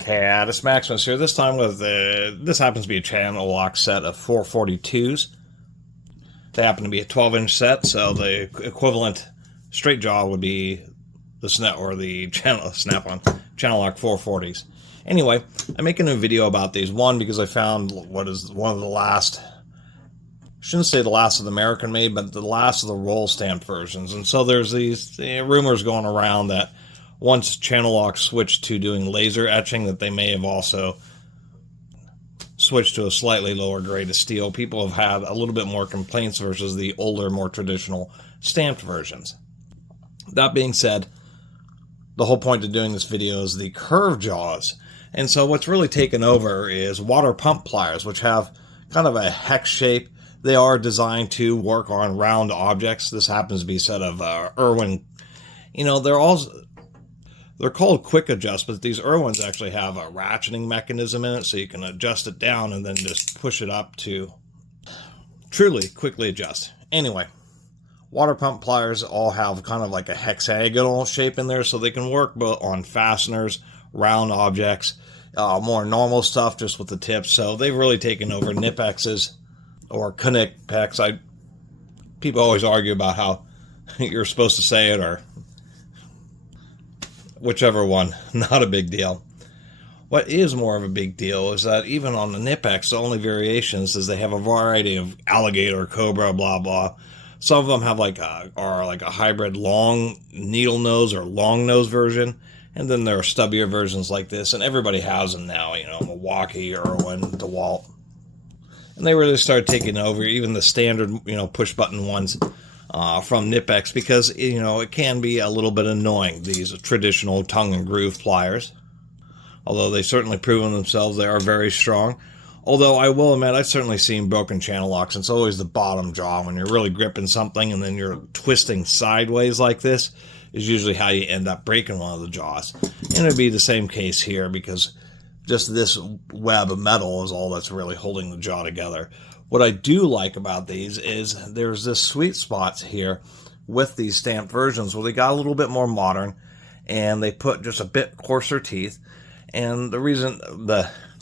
Catus Maximus here, this time with this happens to be a ChannelLock's set of 442s. They happen to be a 12-inch set, so the equivalent straight jaw would be the Snap-on ChannelLock 440s. Anyway, I'm making a video about these. One, because I found what is one of the last, I shouldn't say the last of the American made, but the last of the roll stamp versions. And so there's these rumors going around that once ChannelLock switched to doing laser etching, that they may have also switched to a slightly lower grade of steel. People have had a little bit more complaints versus the older, more traditional stamped versions. That being said, the whole point of doing this video is the curved jaws. And so what's really taken over is water pump pliers, which have kind of a hex shape. They are designed to work on round objects. This happens to be a set of Irwin. You know, they're called quick adjust, but these Irwins actually have a ratcheting mechanism in it, so you can adjust it down and then just push it up to truly quickly adjust. Anyway, water pump pliers all have kind of like a hexagonal shape in there, so they can work both on fasteners, round objects, more normal stuff just with the tips. So they've really taken over Nipexes or Knipex. People always argue about how you're supposed to say it, or whichever one, not a big deal. What is more of a big deal is that even on the Knipex, the only variations is they have a variety of alligator, cobra, blah, blah. Some of them have like a hybrid long needle nose or long nose version. And then there are stubbier versions like this. And everybody has them now, you know, Milwaukee, Irwin, DeWalt. And they really started taking over even the standard, you know, push button ones from Knipex, because, you know, it can be a little bit annoying, these traditional tongue and groove pliers. Although they certainly proven themselves, they are very strong. Although I will admit, I've certainly seen broken ChannelLocks. It's always the bottom jaw when you're really gripping something and then you're twisting sideways like this is usually how you end up breaking one of the jaws. And it'd be the same case here, because just this web of metal is all that's really holding the jaw together. What I do like about these is there's this sweet spot here with these stamped versions where they got a little bit more modern and they put just a bit coarser teeth. And the reason,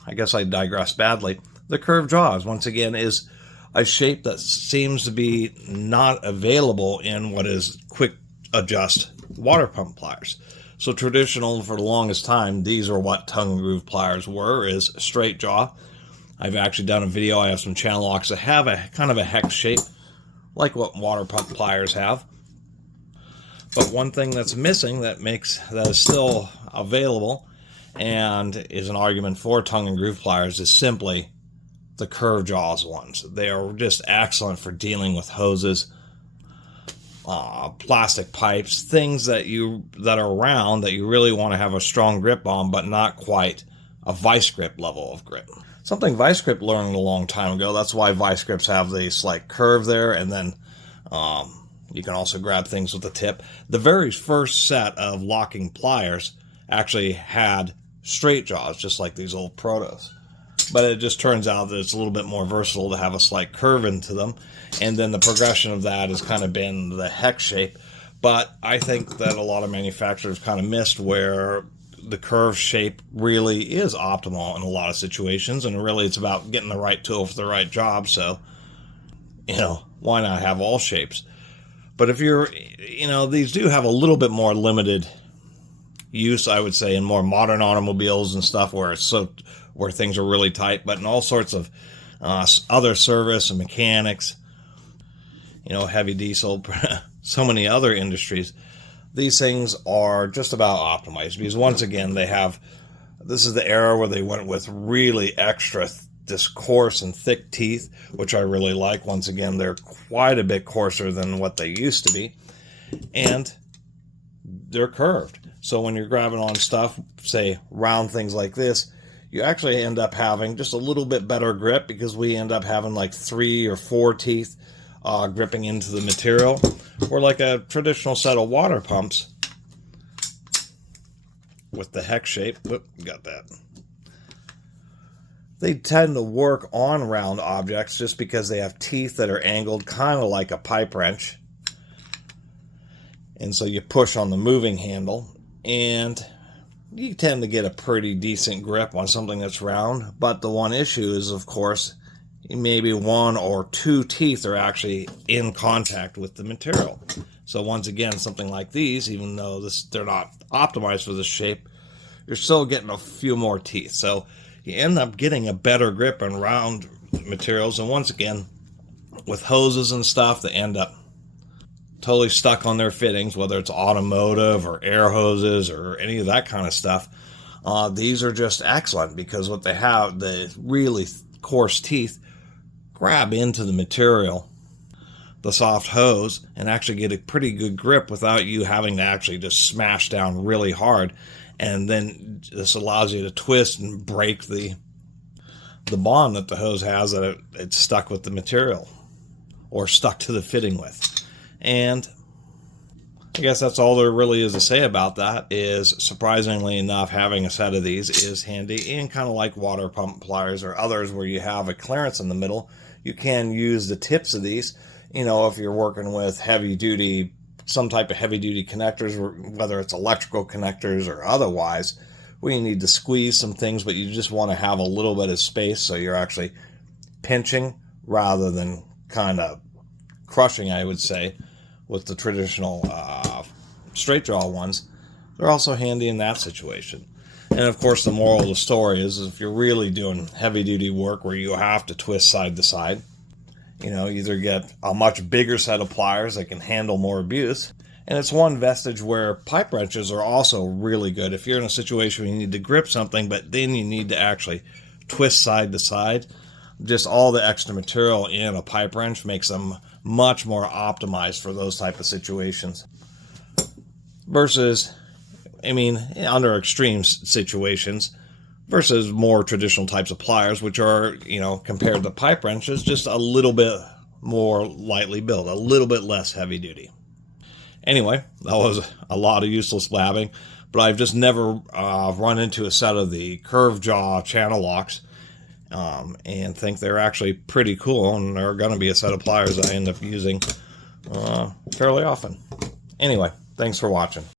I guess I digress badly, the curved jaws, once again, is a shape that seems to be not available in what is quick adjust water pump pliers. So traditional, for the longest time, these are what tongue and groove pliers were, is straight jaw. I've actually done a video. I have some ChannelLock's that have a kind of a hex shape, like what water pump pliers have. But one thing that's missing that is still available and is an argument for tongue and groove pliers is simply the curved jaws ones. They are just excellent for dealing with hoses, plastic pipes, things that are round that you really want to have a strong grip on, but not quite a vice grip level of grip. Something Vice Grip learned a long time ago. That's why Vice Grips have the slight curve there, and then you can also grab things with the tip. The very first set of locking pliers actually had straight jaws, just like these old protos. But it just turns out that it's a little bit more versatile to have a slight curve into them. And then the progression of that has kind of been the hex shape. But I think that a lot of manufacturers kind of missed where the curve shape really is optimal in a lot of situations, and really it's about getting the right tool for the right job. So, you know, why not have all shapes? But if you're, you know, these do have a little bit more limited use, I would say, in more modern automobiles and stuff where things are really tight. But in all sorts of other service and mechanics, you know, heavy diesel, so many other industries, these things are just about optimized, because once again, this is the era where they went with really extra this coarse and thick teeth, which I really like. Once again, they're quite a bit coarser than what they used to be, and they're curved. So when you're grabbing on stuff, say round things like this, you actually end up having just a little bit better grip, because we end up having like 3 or 4 teeth gripping into the material, or like a traditional set of water pumps with the hex shape. Whoop, got that. They tend to work on round objects just because they have teeth that are angled kind of like a pipe wrench. And so you push on the moving handle, and you tend to get a pretty decent grip on something that's round. But the one issue is, of course, maybe one or two teeth are actually in contact with the material. So once again, something like these, even though they're not optimized for this shape, you're still getting a few more teeth. So you end up getting a better grip on round materials. And once again, with hoses and stuff that end up totally stuck on their fittings, whether it's automotive or air hoses or any of that kind of stuff, these are just excellent because what they have, the really coarse teeth, grab into the material, the soft hose, and actually get a pretty good grip without you having to actually just smash down really hard. And then this allows you to twist and break the bond that the hose has that it's stuck with the material or stuck to the fitting with. And I guess that's all there really is to say about that. Is surprisingly enough, having a set of these is handy, and kind of like water pump pliers or others where you have a clearance in the middle, you can use the tips of these, if you're working with heavy duty, some type of heavy duty connectors, whether it's electrical connectors or otherwise, where you need to squeeze some things, but you just want to have a little bit of space so you're actually pinching rather than kind of crushing, I would say, with the traditional straight draw ones. They're also handy in that situation. And of course, the moral of the story is if you're really doing heavy duty work where you have to twist side to side, either get a much bigger set of pliers that can handle more abuse. And it's one vestige where pipe wrenches are also really good. If you're in a situation where you need to grip something, but then you need to actually twist side to side, just all the extra material in a pipe wrench makes them much more optimized for those type of situations. Versus, under extreme situations, versus more traditional types of pliers, which are, compared to pipe wrenches, just a little bit more lightly built, a little bit less heavy duty. Anyway, that was a lot of useless blabbing, but I've just never run into a set of the curved jaw ChannelLock's, and think they're actually pretty cool, and they're going to be a set of pliers I end up using fairly often. Anyway, thanks for watching.